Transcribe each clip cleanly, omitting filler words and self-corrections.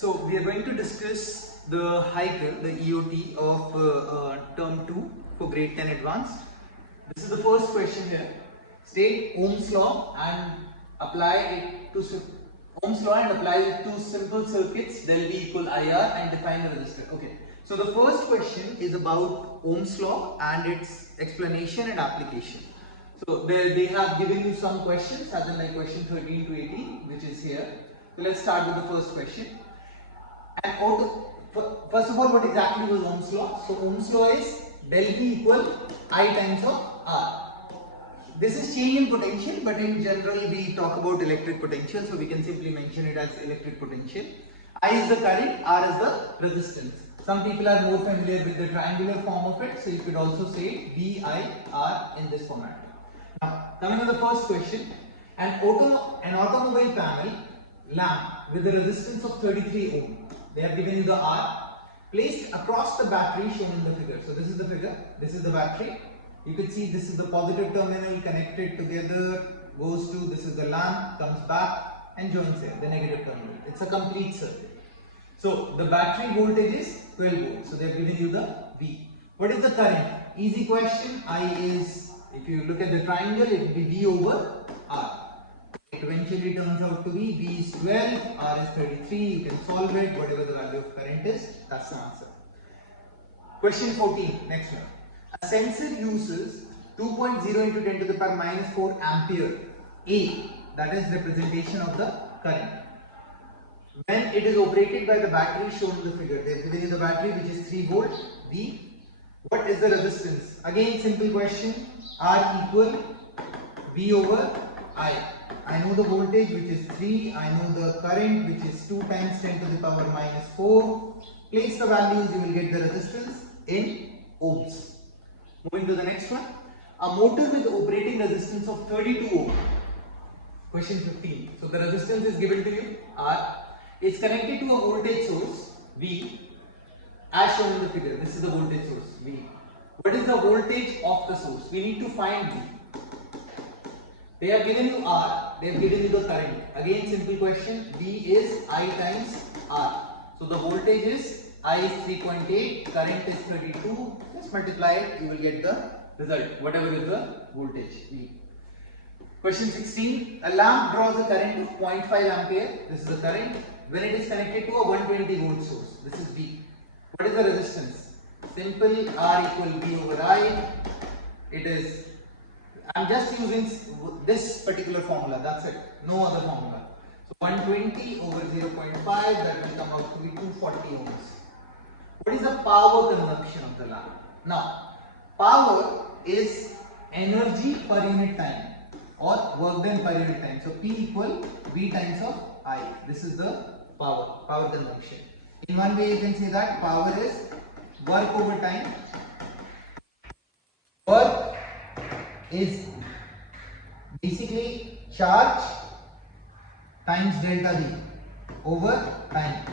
So we are going to discuss the higher, the EOT of term 2 for grade 10 advanced. This is the first question here. State Ohm's law and apply it to simple circuits del V equal IR and define the resistor. Okay. So the first question is about Ohm's law and its explanation and application. So they have given you some questions, as in like question 13 to 18, which is here. So let's start with the first question. And first of all, what exactly was Ohm's law? So Ohm's law is del V equal I times of R. This is change in potential, but in general we talk about electric potential, so we can simply mention it as electric potential. I is the current, R is the resistance. Some people are more familiar with the triangular form of it, so you could also say VIR in this format. Now, coming to the first question, an automobile panel lamp with a resistance of 33 ohm. They have given you the R placed across the battery shown in the figure. So this is the figure, this is the battery. You can see this is the positive terminal connected together, goes to, this is the lamp, comes back and joins here, the negative terminal. It's a complete circuit. So the battery voltage is 12 volts. So they have given you the V. What is the current? Easy question. I is, if you look at the triangle, it will be V over R. It eventually turns out to be V is 12, R is 33. You can solve it, whatever the value of current is, that's the answer. Question 14, next one. A sensor uses 2.0 into 10 to the power minus 4 ampere A, that is representation of the current. When it is operated by the battery shown in the figure, they have given you the battery which is 3 volt V. What is the resistance? Again, simple question. R equal V over I. I know the voltage which is 3. I know the current which is 2 times 10 to the power minus 4. Place the values, you will get the resistance in ohms. Moving to the next one. A motor with operating resistance of 32 ohm. Question 15. So the resistance is given to you, R. Is connected to a voltage source, V, as shown in the figure. This is the voltage source, V. What is the voltage of the source? We need to find V. They have given you R, they have given you the current. Again, simple question. V is I times R. So the voltage is I is 3.8, current is 32. Just multiply it, you will get the result, whatever is the voltage, V. Question 16. A lamp draws a current of 0.5 ampere. This is the current. When it is connected to a 120 volt source, this is V. What is the resistance? Simple, R equal V over I. It is, I'm just using this particular formula, that's it, no other formula. So 120 over 0.5, that will come out to be 240 ohms. What is the power consumption of the lamp? Now, power is energy per unit time or work done per unit time. So P equal V times of I. This is the power consumption. In one way you can say that power is work over time. Work is basically charge times delta V over time.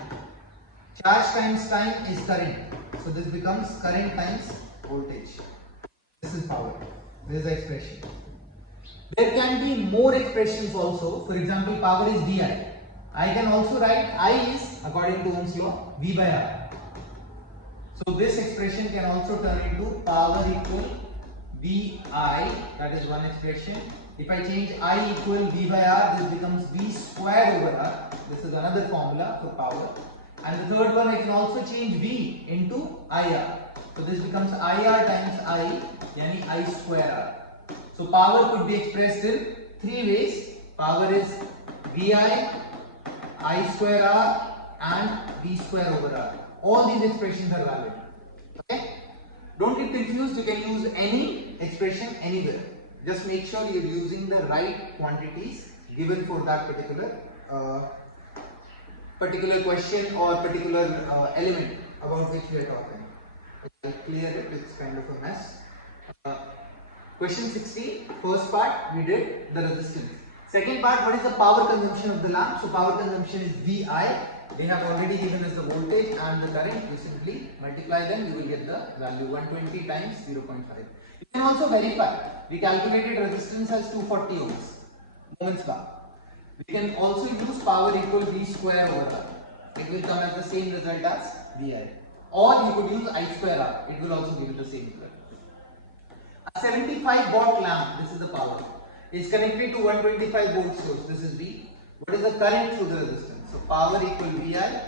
Charge times time is current. So this becomes current times voltage. This is power. This is the expression. There can be more expressions also. For example, power is VI. I can also write I is, according to Ohm's law, V by R. So this expression can also turn into power equal VI. That is one expression. If I change I equal V by R, this becomes V square over R. This is another formula for power. And the third one, I can also change V into IR. So this becomes IR times I, yani I square R. So power could be expressed in 3 ways. Power is VI, I square R and V square over R. All these expressions are valid. Okay? Don't get confused, you can use any expression anywhere. Just make sure you are using the right quantities given for that particular question or particular element about which we are talking. I'll clear it, it's kind of a mess. Question 16, first part we did the resistance. Second part, what is the power consumption of the lamp? So power consumption is VI. They have already given us the voltage and the current. You simply multiply them, you will get the value 120 times 0.5. You can also verify. We calculated resistance as 240 ohms. Moments back. We can also use power equal V square over R. it will come as the same result as VI. Or you could use I square R, it will also give you the same result. A 75 watt lamp, this is the power, is connected to 125 volt source, this is V. What is the current through the resistance? So power equal VI,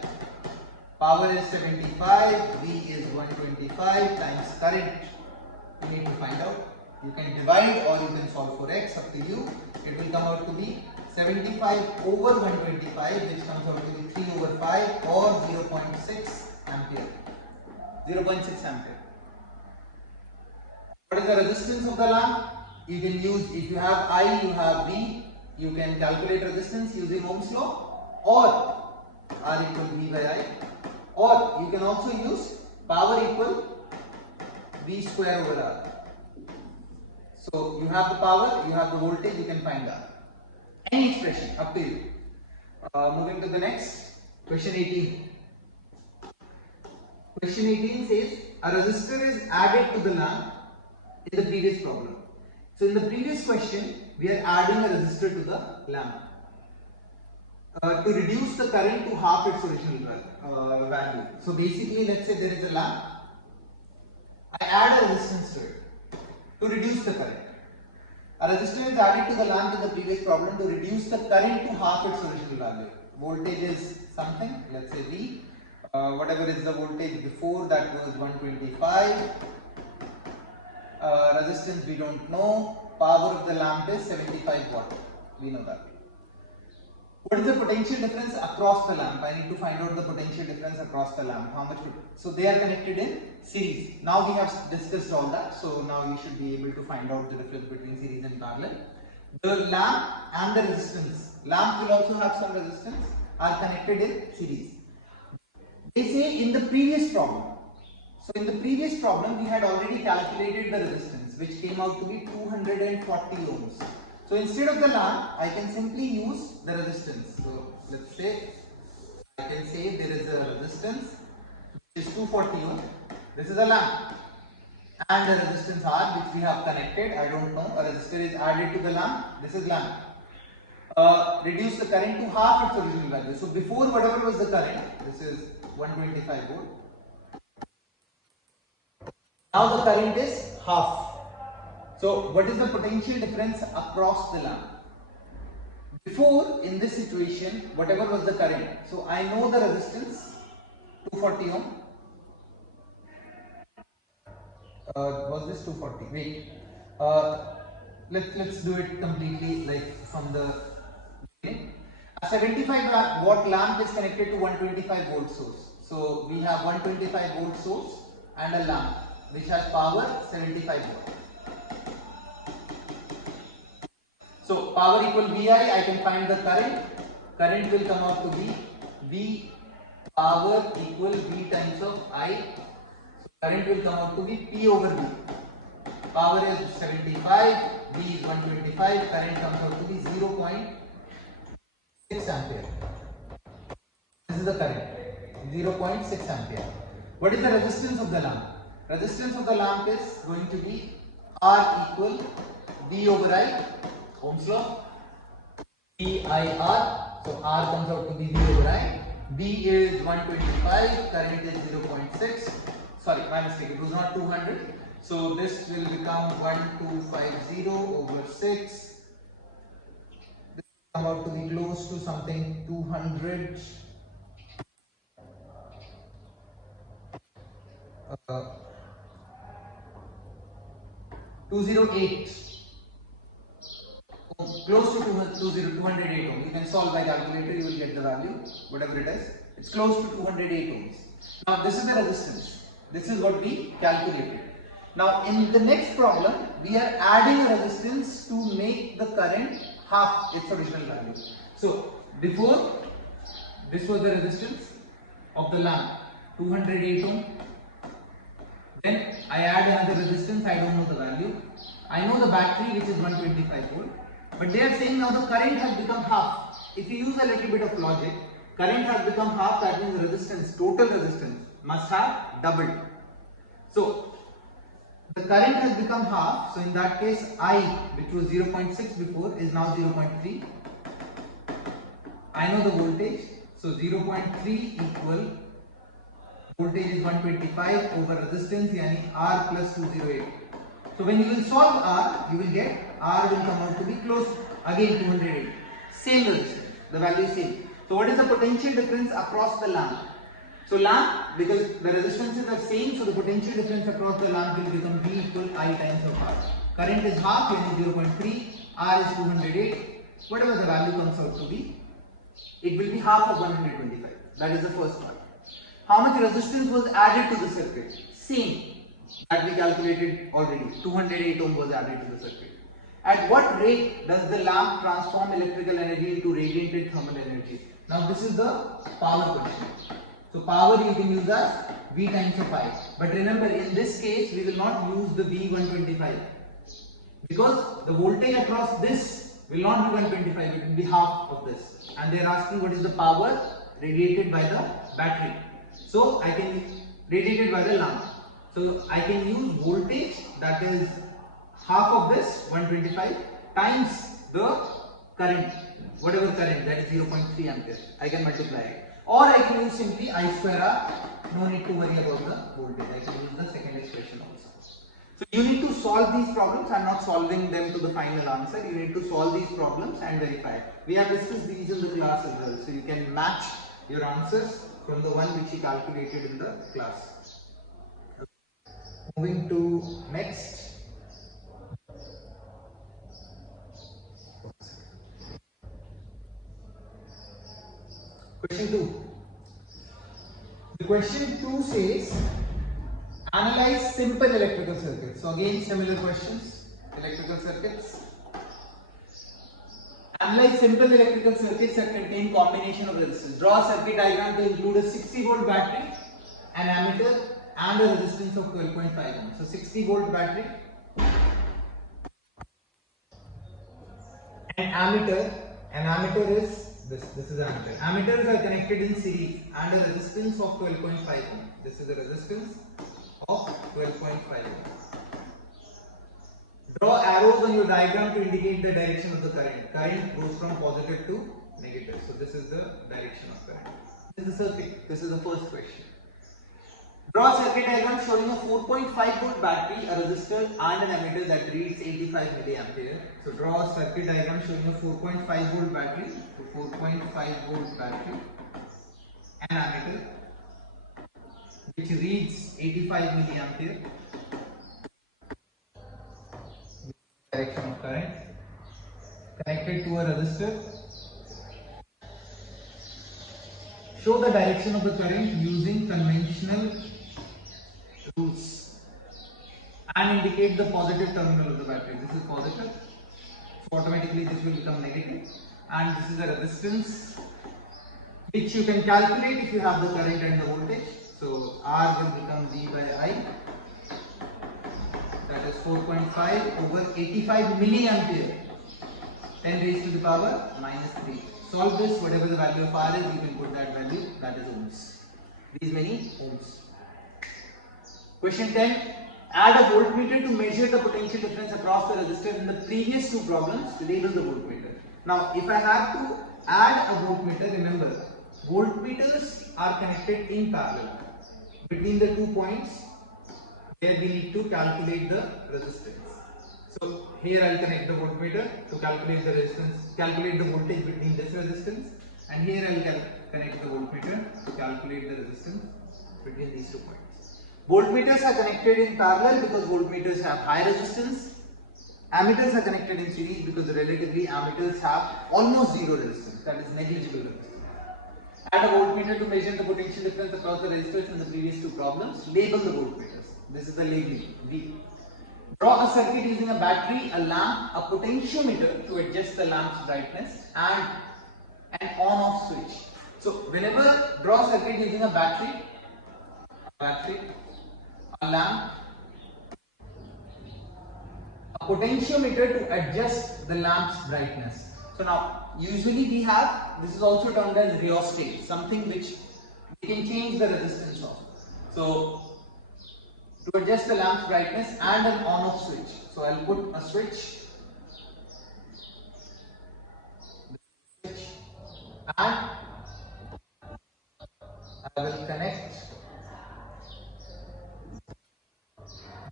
power is 75, V is 125 times current. You need to find out. You can divide or you can solve for X, up to you. It will come out to be 75 over 125, which comes out to be 3 over 5 or 0.6 ampere. 0.6 ampere. What is the resistance of the lamp? You can use, if you have I, you have V, you can calculate resistance using Ohm's law, or R equal V by I, or you can also use power equal V square over R. So you have the power, you have the voltage, you can find R. Any expression, up to you. Moving to the next, question 18. Question 18 says, a resistor is added to the lamp in the previous problem. So in the previous question, we are adding a resistor to the lamp to reduce the current to half its original value. So basically, let's say there is a lamp. I add a resistance to it to reduce the current. A resistor is added to the lamp in the previous problem to reduce the current to half its original value. Voltage is something, let's say V. Whatever is the voltage before, that was 125. Resistance we don't know. Power of the lamp is 75 watt. We know that. What is the potential difference across the lamp? I need to find out the potential difference across the lamp. How much? So they are connected in series. Now we have discussed all that. So now you should be able to find out the difference between series and parallel. The lamp and the resistance. Lamp will also have some resistance. Are connected in series. They say in the previous problem. So in the previous problem, we had already calculated the resistance, which came out to be 240 ohms. So instead of the lamp, I can simply use the resistance. So let's say I can say there is a resistance which is 240 ohms. This is a lamp, and the resistance R which we have connected. I don't know. A resistor is added to the lamp. This is lamp. Reduce the current to half its original value. So before, whatever was the current, this is 125 volt. Now the current is half. So what is the potential difference across the lamp? Before, in this situation, whatever was the current, so I know the resistance 240 ohm. Was this 240? Wait. Let's do it completely like from the beginning. A 75 watt lamp is connected to 125 volt source. So we have 125 volt source and a lamp which has power 75 watt. So power equal VI, I can find the current. Current will come out to be V power equal V times of I. So current will come out to be P over V. Power is 75, V is 125, current comes out to be 0.6 ampere. This is the current, 0.6 ampere. What is the resistance of the lamp? Resistance of the lamp is going to be R equal V over I, Ohm's law, VIR. So R comes out to be V over I. V is 125, current is 0.6. Sorry, my mistake, it was not 200. So this will become 1250 over 6. This will come out to be close to something 200. 208. Close to 208 ohms. You can solve by calculator, you will get the value, whatever it is. It's close to 208 ohms. Now this is the resistance. This is what we calculated. Now in the next problem, we are adding a resistance to make the current half its original value. So before, this was the resistance of the lamp, 208 ohm. Then I add another resistance, I don't know the value. I know the battery which is 125 volt. But they are saying now the current has become half. If you use a little bit of logic, current has become half, that means resistance, total resistance must have doubled. So the current has become half, so in that case I, which was 0.6 before, is now 0.3. I know the voltage, So 0.3 equal voltage is 125 over resistance, yani R plus 208. So when you will solve R, you will get R will come out to be close again 208. Same resistance, the value is same. So what is the potential difference across the lamp? So lamp, because the resistances are same, so the potential difference across the lamp will become V equal I times of R. Current is half, yani 0.3, R is 208. Whatever the value comes out to be, it will be half of 125. That is the first part. How much resistance was added to the circuit? Same that we calculated already. 208 ohm was added to the circuit. At what rate does the lamp transform electrical energy into radiated thermal energy? Now this is the power question. So power you can use as V times of I. But remember, in this case we will not use the V125 because the voltage across this will not be 125, it will be half of this. And they are asking what is the power radiated by the battery. So I can radiated by the lamp. So I can use voltage that is half of this 125 times the current, whatever current, that is 0.3 ampere. I can multiply it. Or I can use simply I square R. No need to worry about the voltage. I can use the second expression also. So you need to solve these problems. I am not solving them to the final answer. You need to solve these problems and verify. We have discussed these in the class as well. So you can match your answers from the one which you calculated in the class. Moving to next. Question 2. The question 2 says, analyze simple electrical circuits. So again similar questions, electrical circuits. Analyze simple electrical circuits that contain combination of resistance. Draw a circuit diagram to include a 60 volt battery, an ammeter and a resistance of 12.5 ohm. So 60 volt battery, an ammeter is this is ammeter. Ammeters are connected in series and a resistance of 12.5 ohm. This is a resistance of 12.5 ohm. Draw arrows on your diagram to indicate the direction of the current. Current goes from positive to negative. So this is the direction of current. This is the circuit. This is the first question. Draw a circuit diagram showing a 4.5 volt battery, a resistor and an ammeter that reads 85 milliampere. So draw a circuit diagram showing a 4.5 volt battery, 4.5 volt battery, an ammeter which reads 85 milliampere. Direction of current connected to a resistor. Show the direction of the current using conventional rules and indicate the positive terminal of the battery. This is positive, so automatically this will become negative, and this is a resistance which you can calculate if you have the current and the voltage. So R will become V by I, that is 4.5 over 85 milliampere, 10 raised to the power minus 3. Solve this, whatever the value of R is, you can put that value, that is ohms. These many ohms. Question 10. Add a voltmeter to measure the potential difference across the resistor in the previous two problems. Label the voltmeter. Now, if I have to add a voltmeter, remember, voltmeters are connected in parallel between the 2 points where we need to calculate the resistance. So here I will connect the voltmeter to calculate the resistance, calculate the voltage between this resistance, and here I will connect the voltmeter to calculate the resistance between these 2 points. Voltmeters are connected in parallel because voltmeters have high resistance. Ammeters are connected in series because relatively ammeters have almost zero resistance, that is negligible resistance. Add a voltmeter to measure the potential difference across the resistors in the previous two problems. Label the voltmeters. This is the labeling. V. Draw a circuit using a battery, a lamp, a potentiometer to adjust the lamp's brightness, and an on-off switch. So whenever draw a circuit using a battery, a lamp, a potentiometer to adjust the lamp's brightness. So now, usually we have, this is also termed as rheostat, something which we can change the resistance of. So, to adjust the lamp's brightness and an on-off switch. So I'll put a switch and I will connect,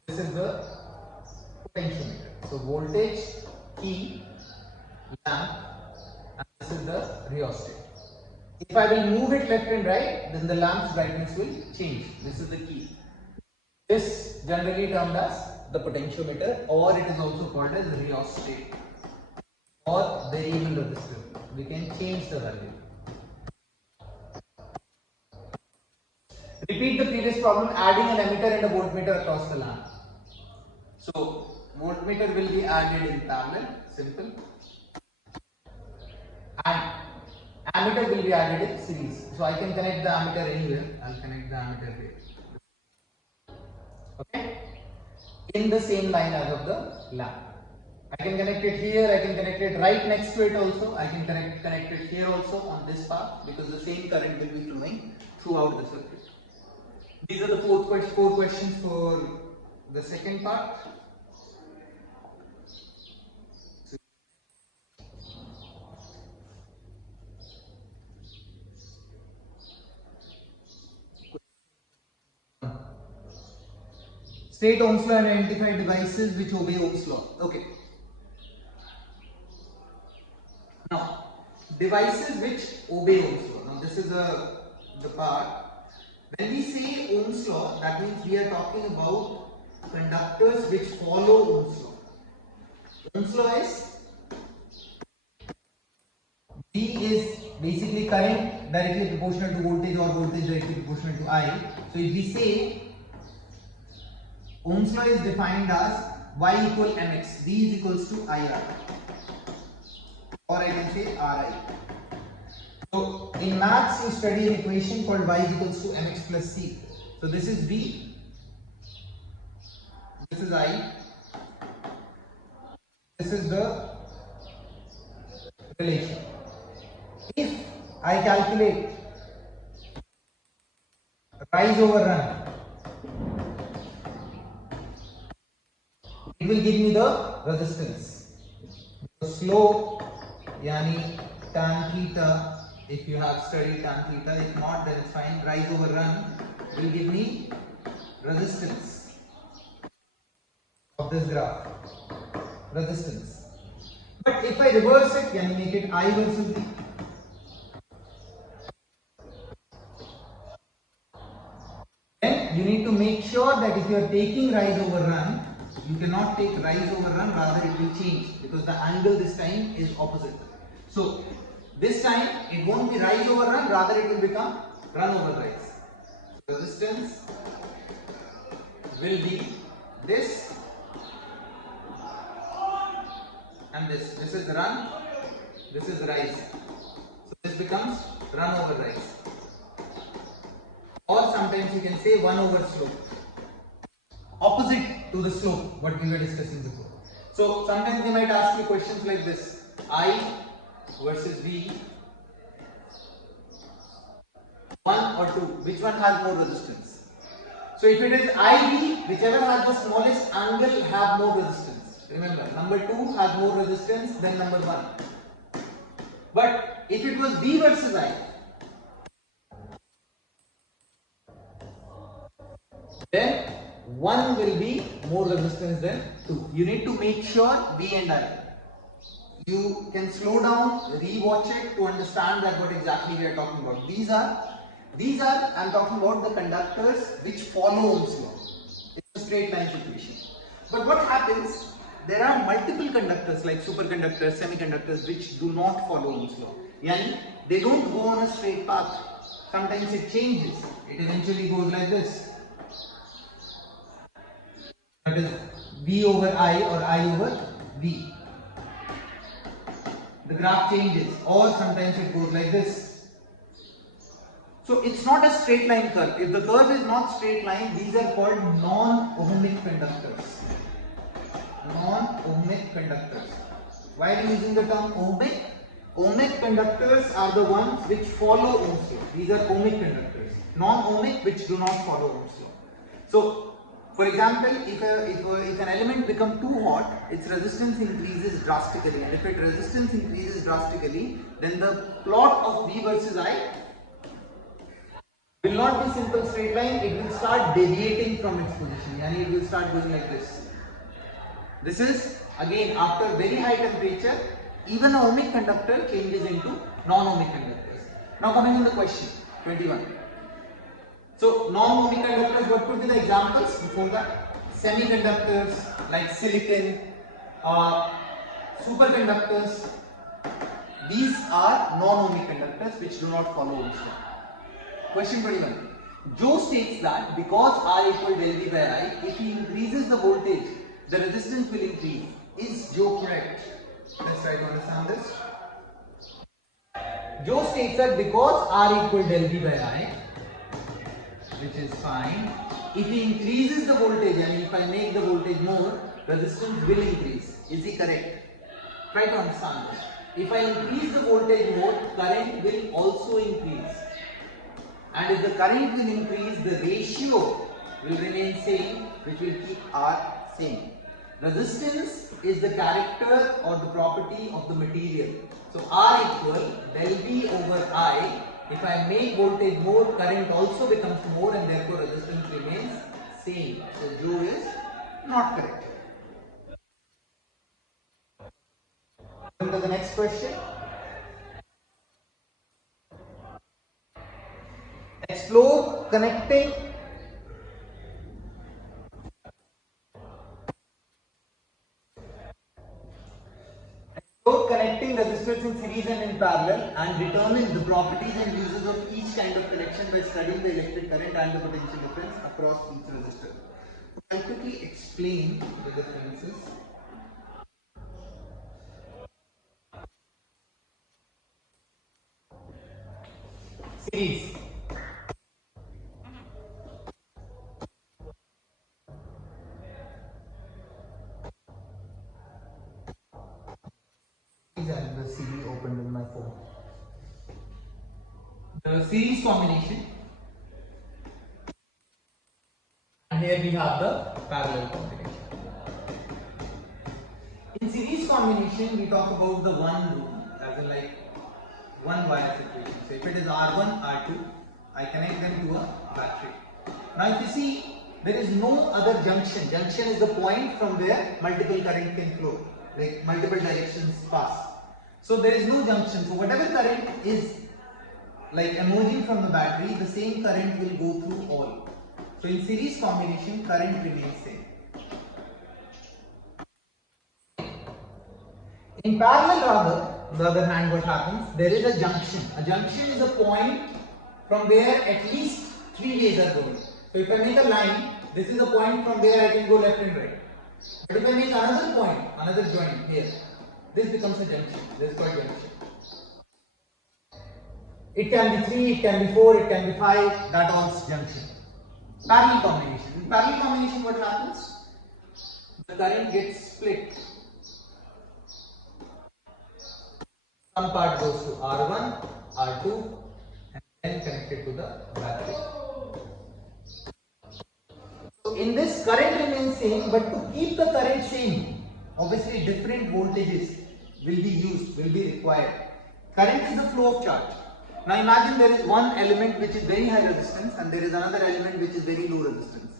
this is the potentiometer. So voltage, key, lamp, and this is the rheostat. If I will move it left and right, then the lamp's brightness will change. This is the key. This generally termed as the potentiometer, or it is also called as rheostat or variable resistor. We can change the value. Repeat the previous problem, adding an emitter and a voltmeter across the lamp. So voltmeter will be added in parallel, simple, and ammeter will be added in series. So I can connect the ammeter anywhere. I'll connect the ammeter here. Okay, in the same line as of the lamp. I can connect it here, I can connect it right next to it also, I can connect it here also on this path, because the same current will be flowing throughout the circuit. These are the four questions for the second part. State Ohm's law and identify devices which obey Ohm's law. Okay. Now, devices which obey Ohm's law. Now, this is the part. When we say Ohm's law, that means we are talking about conductors which follow Ohm's law. Ohm's law is V is basically current directly proportional to voltage or voltage directly proportional to I. So if we say Ohm's law is defined as Y equal mx, V is equals to IR, or I can say Ri. So in maths you study an equation called Y is equals to mx plus c. So this is V, this is I, this is the relation. If I calculate rise over run, it will give me the resistance. The slope, yani tan theta, if you have studied tan theta, if not then it's fine. Rise over run will give me resistance of this graph. Resistance. But if I reverse it, can you make it I versus V? Then you need to make sure that if you are taking rise over run, you cannot take rise over run, rather it will change, because the angle this time is opposite. So this time it won't be rise over run, rather it will become run over rise. So resistance will be this and this. This is run, this is rise. So this becomes run over rise. Or sometimes you can say 1 over slope, opposite to the slope what we were discussing before. So sometimes they might ask you questions like this: I versus V, 1 or 2, which one has more resistance? So if it is IV, whichever has the smallest angle have more resistance. Remember, number 2 has more resistance than number 1. But if it was V versus I, then 1 will be more resistance than 2. You need to make sure V and I. You can slow down, re-watch it to understand that what exactly we are talking about. These are I'm talking about the conductors which follow Ohm's law. It's a straight line situation. But what happens? There are multiple conductors like superconductors, semiconductors which do not follow Ohm's law. Yani, they don't go on a straight path. Sometimes it changes. It eventually goes like this. That is V over I or I over V. The graph changes, or sometimes it goes like this. So it's not a straight line curve. If the curve is not straight line, these are called non-ohmic conductors. Non-ohmic conductors. Why are you using the term ohmic? Ohmic conductors are the ones which follow Ohm's law. These are ohmic conductors. Non-ohmic which do not follow Ohm's law. So for example, if an element becomes too hot, its resistance increases drastically, and if its resistance increases drastically, then the plot of V versus I Will not be simple straight line, it will start deviating from its position, yani it will start going like this. This is again after very high temperature, even a ohmic conductor changes into non-ohmic conductors. Now coming to the question 21. So non-ohmic conductors, what could be the examples before that? Semiconductors like silicon, superconductors. These are non-ohmic conductors which do not folloh Ohm's law. Question 21. Joe states that because R equal del V by I, if he increases the voltage, the resistance will increase. Is Joe correct? Let's try to understand this. Joe states that because R equal del V by I, which is fine, if he increases the voltage, and if I make the voltage more, resistance will increase. Is he correct? Try to understand this. If I increase the voltage more, current will also increase. And if the current will increase, the ratio will remain same, which will keep R same. Resistance is the character or the property of the material. So R equal del V over I. If I make voltage more, current also becomes more, and therefore resistance remains same. So Joe is not correct. Going to the next question. Explore connecting resistors in series and in parallel, and determine the properties and uses of each kind of connection by studying the electric current and the potential difference across each resistor. I'll quickly explain the differences. Series. And the CD opened in my phone. The series combination, and here we have the parallel combination. In series combination, we talk about the one loop, as in like one wire situation. So if it is R1, R2, I connect them to a battery. Now if you see, there is no other junction. Junction is the point from where multiple current can flow, like multiple directions pass. So there is no junction. So whatever current is like emerging from the battery, the same current will go through all. So in series combination, current remains same. In parallel rather, on the other hand, what happens? There is a junction. A junction is a point from where at least three ways are going. So if I make a line, this is a point from where I can go left and right. But if I make another point, another joint here, this becomes a junction. This is called junction. It can be 3, it can be 4, it can be 5, that all is junction. Parallel combination. In parallel combination, what happens? The current gets split. Some part goes to R1, R2, and then connected to the battery. So in this, current remains same, but to keep the current same, obviously different voltages will be used, will be required. Current is the flow of charge. Now imagine there is one element which is very high resistance and there is another element which is very low resistance.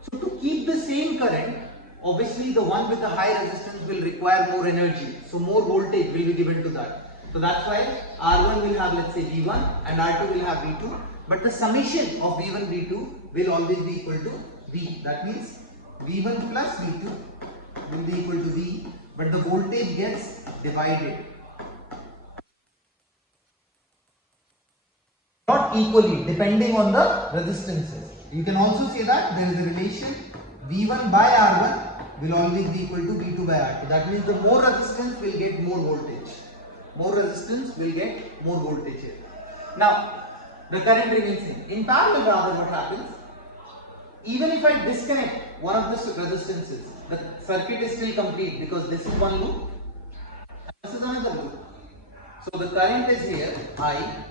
So to keep the same current, obviously the one with the high resistance will require more energy. So more voltage will be given to that. So that's why R1 will have, let's say, V1 and R2 will have V2. But the summation of V1, V2 will always be equal to V. That means V1 plus V2 will be equal to V, but the voltage gets divided. Not equally, depending on the resistances. You can also say that there is a relation V1 by R1 will always be equal to V2 by R2. That means the more resistance will get more voltage. More resistance will get more voltage here. Now, the current remains same. In parallel rather, what happens? Even if I disconnect one of the resistances, the circuit is still complete because this is one loop and this is another loop. So the current is here, I.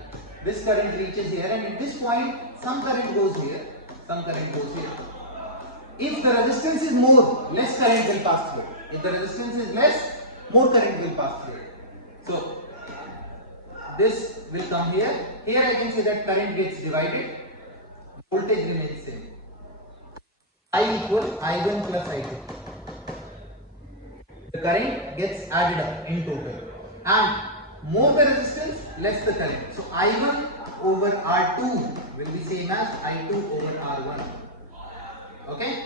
This current reaches here, and at this point some current goes here, some current goes here. If the resistance is more, less current will pass through. If the resistance is less, more current will pass through. So this will come here. Here I can say that current gets divided. voltage remains same. I equal I1 plus I2. The current gets added up in total, and more the resistance, less the current. So I1 over R2 will be same as I2 over R1. Okay?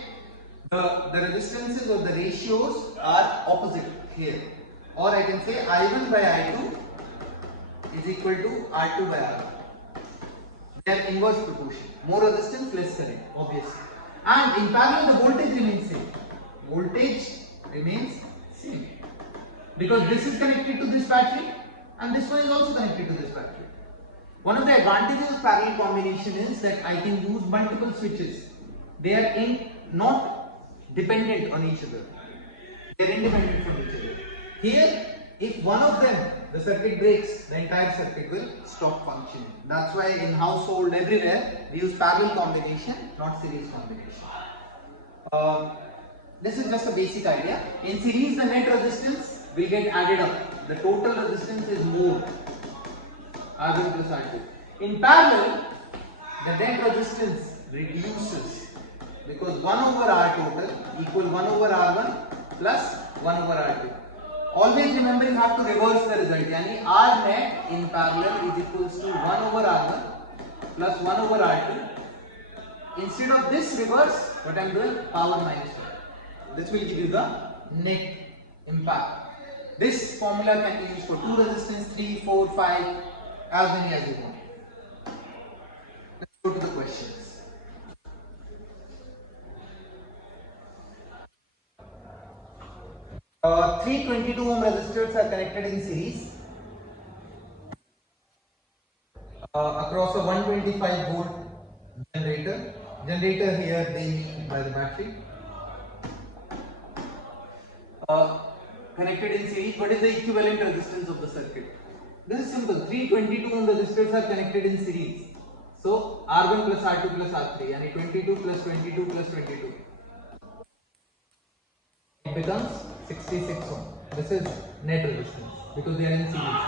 The resistances or the ratios are opposite here. Or I can say I1 by I2 is equal to R2 by R1. They are inverse proportion. More resistance, less current, obviously. And in parallel, the voltage remains same. Voltage remains same. Because this is connected to this battery and this one is also connected to this battery. One of the advantages of parallel combination is that I can use multiple switches. They are not dependent on each other. They are independent from each other. Here, if one of them, the circuit breaks, the entire circuit will stop functioning. That's why in household, everywhere, we use parallel combination, not series combination. This is just a basic idea. In series, the net resistance will get added up. The total resistance is more, R1 plus R2. In parallel, the net resistance reduces because 1 over R total equal 1 over R1 plus 1 over R2. Always remember, you have to reverse the result. Yani R net in parallel is equals to 1 over R1 plus 1 over R2. Instead of this reverse, what I am doing, power minus 1. This will give you the net impact. This formula can be used for 2 resistance, 3, 4, 5, as many as you want. Let's go to the questions. Three 22 ohm resistors are connected in series across a 125 volt generator. Generator here they mean by the battery. Connected in series, what is the equivalent resistance of the circuit? This is simple. 322 ohm resistors are connected in series. So R1 plus R2 plus R3, and 22 plus 22 plus 22. It becomes 66 ohm. This is net resistance because they are in series.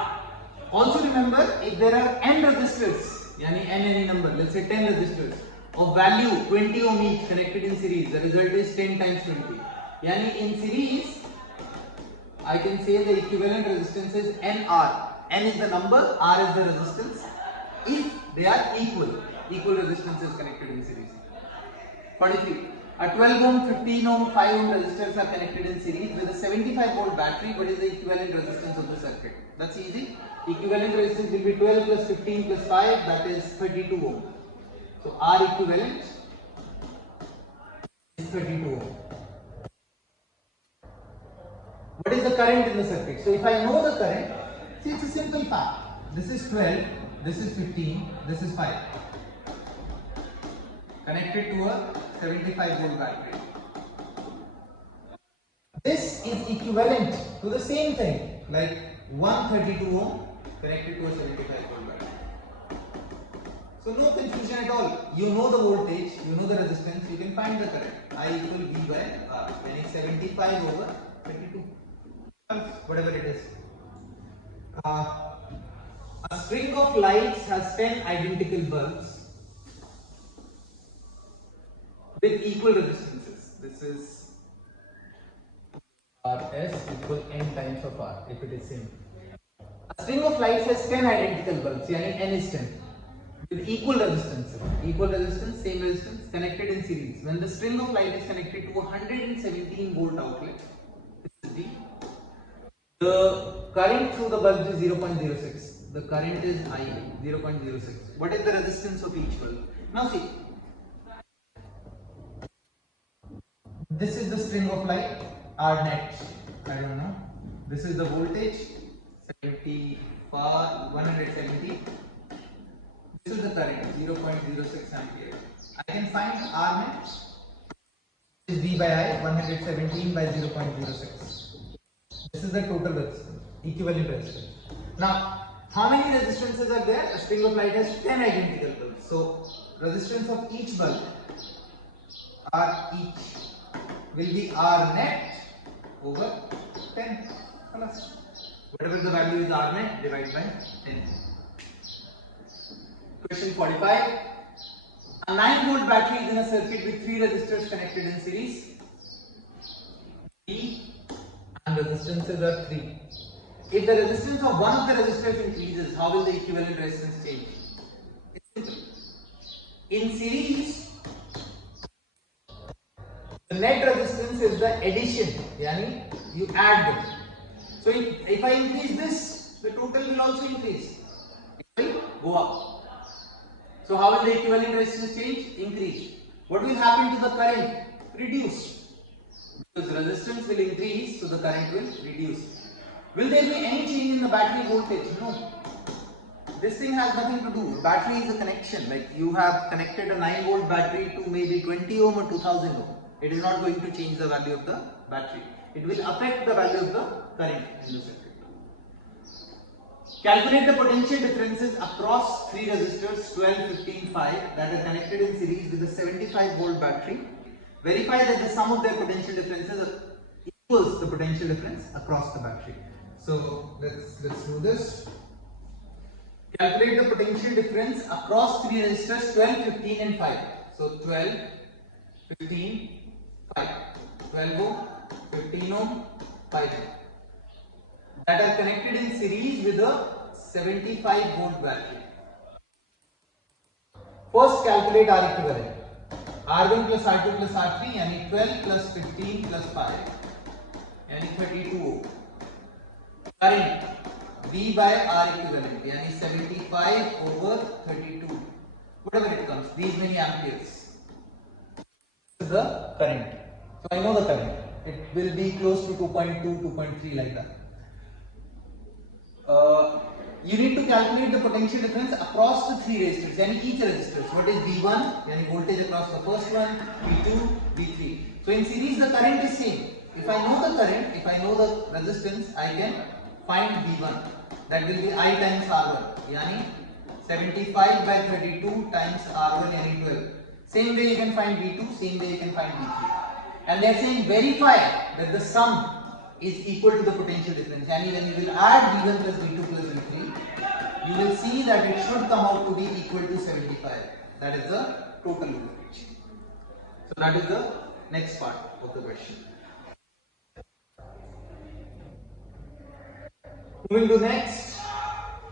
Also remember, if there are n resistors, yani n any number, let's say 10 resistors of value 20 ohm each connected in series, the result is 10 times 20. Yani in series, I can say the equivalent resistance is NR. N is the number, R is the resistance. If they are equal resistance is connected in series. 43. A 12 ohm, 15 ohm, 5 ohm resistors are connected in series with a 75 volt battery. What is the equivalent resistance of the circuit? That's easy. Equivalent resistance will be 12 plus 15 plus 5, that is 32 ohm. So R equivalent is 32 ohm. What is the current in the circuit? So if I know the current, see, it's a simple fact. This is 12, this is 15, this is 5. Connected to a 75 volt battery. This is equivalent to the same thing, like 132 ohm connected to a 75 volt battery. So no confusion at all. You know the voltage, you know the resistance, you can find the current. I equal V by R. Then it's 75 over 32. Whatever it is. A string of lights has 10 identical bulbs with equal resistances. This is Rs equal n times of R if it is same. A string of lights has 10 identical bulbs, yani n is 10 with equal resistance. Equal resistance, same resistance, connected in series. When the string of light is connected to a 117 volt outlet, this is D. The current through the bulb is 0.06. The current is I, 0.06. What is the resistance of each bulb? Now see, this is the string of light, R net, I don't know. This is the voltage, 170. This is the current, 0.06 ampere. I can find R net, this is V by I, 117 by 0.06. This is the total resistance, equivalent resistance. Now, how many resistances are there? A string of light has 10 identical bulbs. So, resistance of each bulb, R each, will be R net over 10. Whatever the value is R net, divide by 10. Question 45. A 9-volt battery is in a circuit with 3 resistors connected in series. B and resistances are 3. If the resistance of one of the resistors increases, how will the equivalent resistance change? It's simple. In series, the net resistance is the addition, yani you add them. So if I increase this, the total will also increase. It will go up. So how will the equivalent resistance change? Increase. What will happen to the current? Reduce. Because resistance will increase, so the current will reduce. Will there be any change in the battery voltage? No. This thing has nothing to do. Battery is a connection. Like you have connected a 9-volt battery to maybe 20 ohm or 2000 ohm. It is not going to change the value of the battery. It will affect the value of the current in the circuit. Calculate the potential differences across 3 resistors 12, 15, 5 that are connected in series with a 75 volt battery. Verify that the sum of their potential differences equals the potential difference across the battery. So let's do this. Calculate the potential difference across 3 resistors 12, 15 and 5. So 12, 15, 5. 12 ohm, 15 ohm, 5 ohm. That are connected in series with a 75 volt battery. First calculate R equivalent. R1 plus R2 plus R3 yani 12 plus 15 plus 5 yani 32 ohm. Current V by R equivalent yani 75 over 32. Whatever it comes, these many amperes. This is the current. So I know the current. It will be close to 2.2, 2.3 like that. You need to calculate the potential difference across the 3 resistors, yani each resistors. What is V1, yani voltage across the first one, V2, V3. So in series the current is same. If I know the current, if I know the resistance, I can find V1. That will be I times R1, yani 75 by 32 times R1 yani 12. Same way you can find V2, same way you can find V3. And they are saying verify that the sum is equal to the potential difference. Yani when you will add V1 plus V2 plus V3, you will see that it should come out to be equal to 75. That is the total voltage. So that is the next part of the question. Moving to next,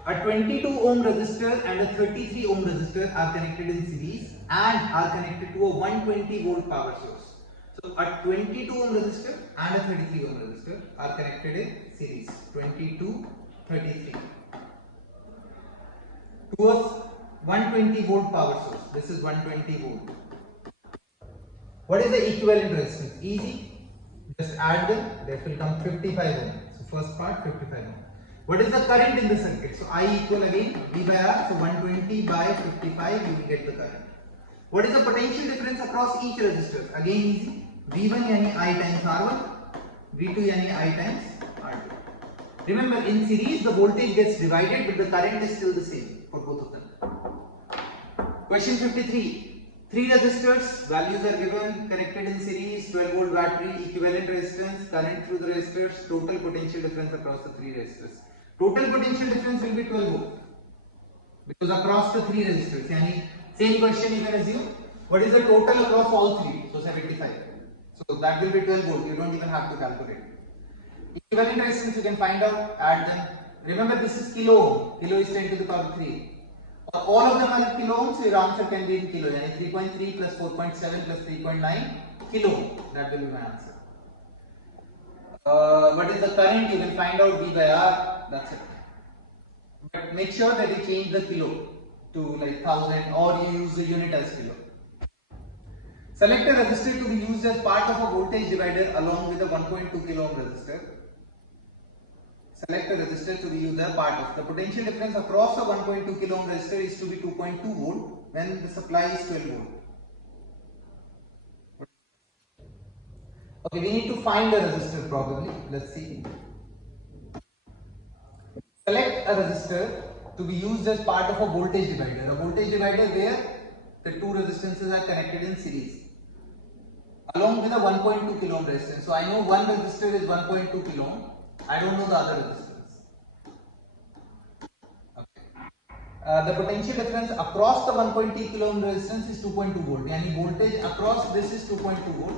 a 22 ohm resistor and a 33 ohm resistor are connected in series and are connected to a 120 volt power source. So a 22 ohm resistor and a 33 ohm resistor are connected in series 22, 33 to a 120 volt power source. This is 120 volt. What is the equivalent resistance? Easy. Just add them. That will come 55 ohm. So first part 55 ohm. What is the current in the circuit? So I equal again V by R. So 120 by 55 you will get the current. What is the potential difference across each resistor? Again easy. V1 yani I times R1. V2 yani I times R2. Remember in series the voltage gets divided but the current is still the same for both of them. Question 53. 3 resistors, values are given, connected in series, 12 volt battery, equivalent resistance, current through the resistors, total potential difference across the 3 resistors. Total potential difference will be 12 volt because across the 3 resistors, yani same question you can assume. What is the total across all 3? So 75. So that will be 12 volt, you don't even have to calculate. Equivalent resistance you can find out, add them. Remember this is kilo ohm, kilo is 10 to the power 3. All of them are in kilo ohm, so your answer can be in kilo. Yani 3.3 plus 4.7 plus 3.9 kilo ohm. That will be my answer. What is the current? You can find out V by R. That's it. But make sure that you change the kilo to like 1000 or you use the unit as kilo. Select a resistor to be used as part of a voltage divider along with a 1.2 kilo ohm resistor. Select a resistor to be used as part of. The potential difference across a 1.2 kilo ohm resistor is to be 2.2 volt when the supply is 12 volt. Okay, we need to find a resistor probably. Let's see. Select a resistor to be used as part of a voltage divider. A voltage divider where the 2 resistances are connected in series along with a 1.2 kilo ohm resistance. So I know one resistor is 1.2 kilo ohm. I don't know the other resistance. Okay. the potential difference across the 1.2 kilo ohm resistance is 2.2 volt. Yani voltage across this is 2.2 volt.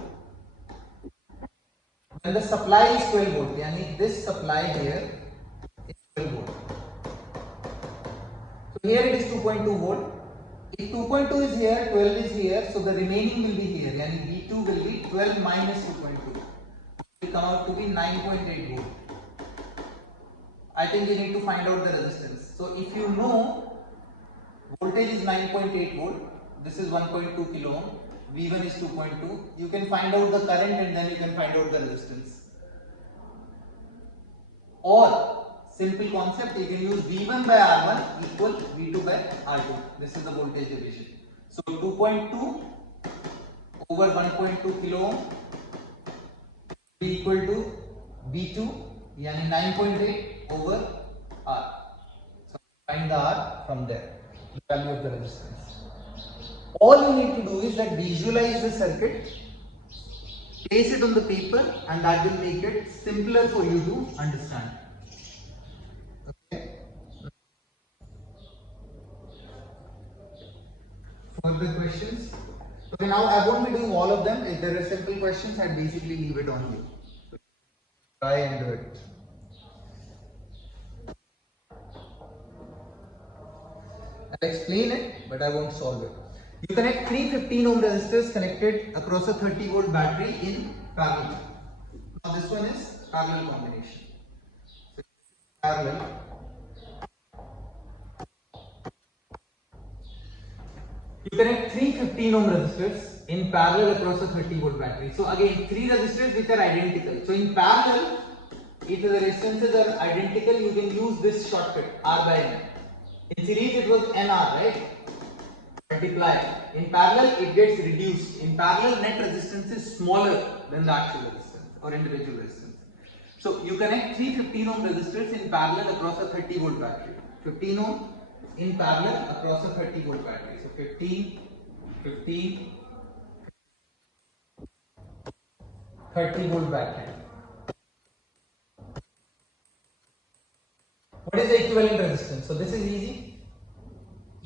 When the supply is 12 volt, yani this supply here is 12 volt. So here it is 2.2 volt. If 2.2 is here, 12 is here, so the remaining will be here. Yani V2 will be 12 minus 2.2. It will come out to be 9.8 volt. I think you need to find out the resistance. So if you know voltage is 9.8 volt, this is 1.2 kilo ohm, V1 is 2.2, you can find out the current and then you can find out the resistance. Or simple concept, you can use V1 by R1 equal V2 by R2. This is the voltage division. So 2.2 over 1.2 kilo ohm is equal to V2, yani 9.8 over R. So find the R from there, the value of the resistance. All you need to do is that visualize the circuit, place it on the paper, and that will make it simpler for you to understand. Okay. Further questions? Okay, now I won't be doing all of them. If there are simple questions, I'd basically leave it on you. Try and do it. I'll explain it, but I won't solve it. You connect three 15 ohm resistors connected across a 30 volt battery in parallel. Now this one is parallel combination. So parallel. You connect three 15 ohm resistors in parallel across a 30 volt battery. So again, three resistors which are identical. So in parallel, if the resistances are identical, you can use this shortcut R by N. In series it was NR, right? Multiply. In parallel it gets reduced. In parallel net resistance is smaller than the actual resistance or individual resistance. So you connect three 15 ohm resistors in parallel across a 30 volt battery. 15 ohm in parallel across a 30 volt battery. So 15, 15, 30 volt battery. What is the equivalent resistance? So this is easy.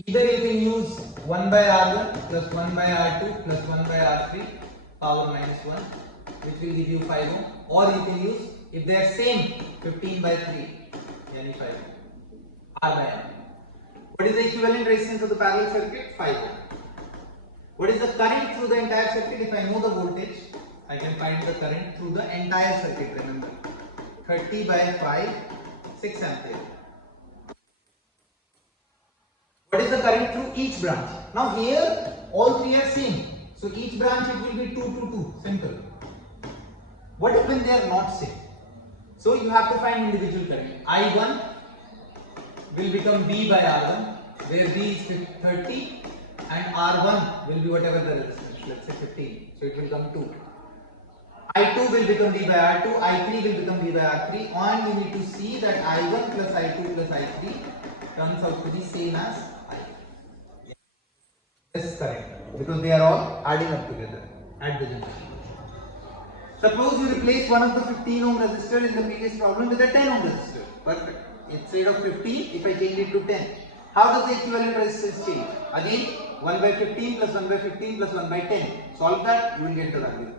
Either you can use 1 by R1 plus 1 by R2 plus 1 by R3 power minus 1, which will give you 5 ohm, or you can use, if they are same, 15 by 3, yani 5 ohm, R by N. What is the equivalent resistance of the parallel circuit? 5 ohm. What is the current through the entire circuit? If I know the voltage, I can find the current through the entire circuit, remember. 30 by 5, 6 ampere. What is the current through each branch? Now here all three are same. So each branch it will be 2 to 2. Simple. What if when they are not same? So you have to find individual current. I1 will become V by R1, where V is 30 and R1 will be whatever the resistance, let's say 15. So it will come 2. I2 will become V by R2, I3 will become V by R3, and you need to see that I1 plus I2 plus I3 turns out to be same as I. This is correct because they are all adding up together at the junction. Suppose you replace one of the 15 ohm resistor in the previous problem with a 10 ohm resistor. Perfect. Instead of 15, if I change it to 10, how does the equivalent resistance change? Again, 1 by 15 plus 1 by 15 plus 1 by 10. Solve that, you will get the value.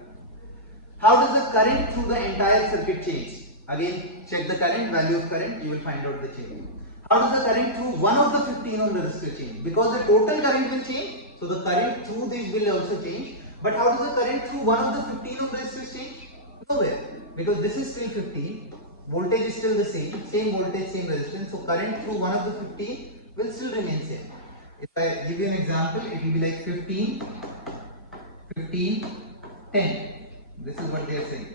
How does the current through the entire circuit change? Again, check the current, value of current, you will find out the change. How does the current through one of the 15 ohm resistor change? Because the total current will change, so the current through these will also change. But how does the current through one of the 15 ohm resistors change? Nowhere. Because this is still 15, voltage is still the same voltage, same resistance. So current through one of the 15 will still remain same. If I give you an example, it will be like 15, 15, 10. This is what they are saying.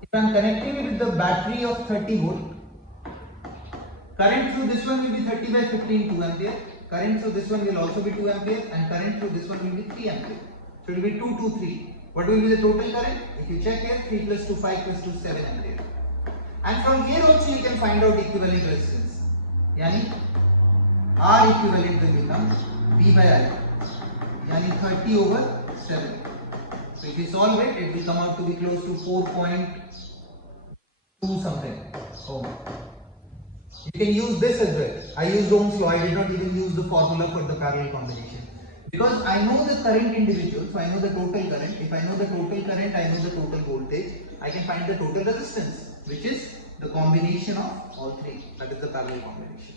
If I am connecting it with the battery of 30 volt, current through this one will be 30 by 15, 2 ampere. Current through this one will also be 2 ampere, and current through this one will be 3 ampere. So it will be 2, 2, 3. What will be the total current? If you check here, 3 plus 2, 5 plus 2, 7 ampere. And from here also you can find out equivalent resistance. Yani R equivalent will become V by I. Yani 30 over 7. So if you solve it, it will come out to be close to 4.2 something ohm. You can use this as well. I used Ohm's law. I did not even use the formula for the parallel combination. Because I know the current individual, so I know the total current. If I know the total current, I know the total voltage. I can find the total resistance, which is the combination of all three. That is the parallel combination.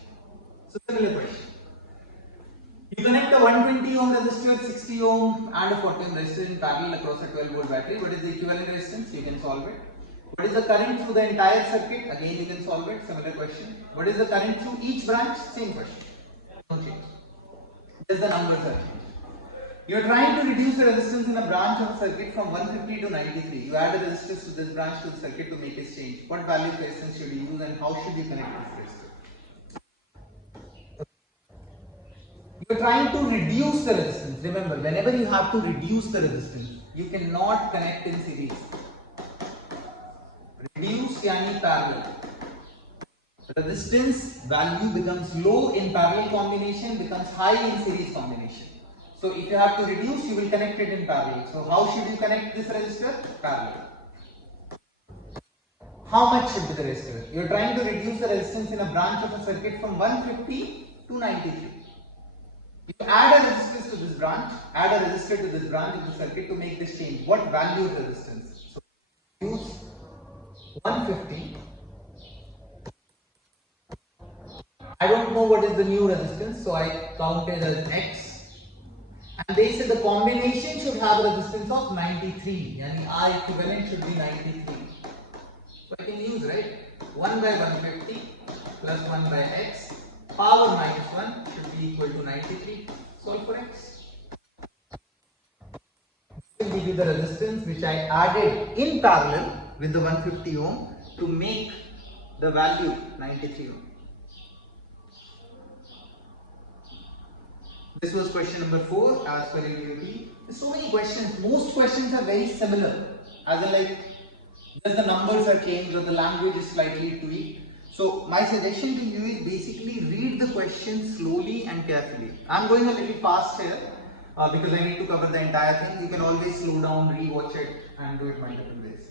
So similar question. You connect a 120 ohm resistor, 60 ohm and a 40 ohm resistor in parallel across a 12 volt battery. What is the equivalent resistance? You can solve it. What is the current through the entire circuit? Again you can solve it. Similar question. What is the current through each branch? Same question. No change. Just the numbers are changed. You are trying to reduce the resistance in a branch of a circuit from 150 to 93. You add a resistance to this branch to the circuit to make it change. What value of resistance should you use and how should you connect this resistor? You are trying to reduce the resistance. Remember, whenever you have to reduce the resistance, you cannot connect in series. Reduce yani parallel. Resistance value becomes low in parallel combination, becomes high in series combination. So if you have to reduce, you will connect it in parallel. So how should you connect this resistor? Parallel. How much should be the resistor? You are trying to reduce the resistance in a branch of a circuit from 150 to 93. You add a resistance to this branch, add a resistor to this branch of the circuit to make this change. What value of resistance? So use 150. I don't know what is the new resistance, so I counted as X. And they said the combination should have a resistance of 93. Yani R equivalent should be 93. So I can use, right? 1 by 150 plus 1 by X. Power minus 1 should be equal to 93. Solve for X. This will give you the resistance which I added in parallel with the 150 ohm to make the value 93 ohm. This was question number 4 as per EOT. There's so many questions. Most questions are very similar. As in like, just the numbers are changed or the language is slightly tweaked. So my suggestion to you is basically read the question slowly and carefully. I'm going a little fast here because I need to cover the entire thing. You can always slow down, re-watch it and do it multiple ways.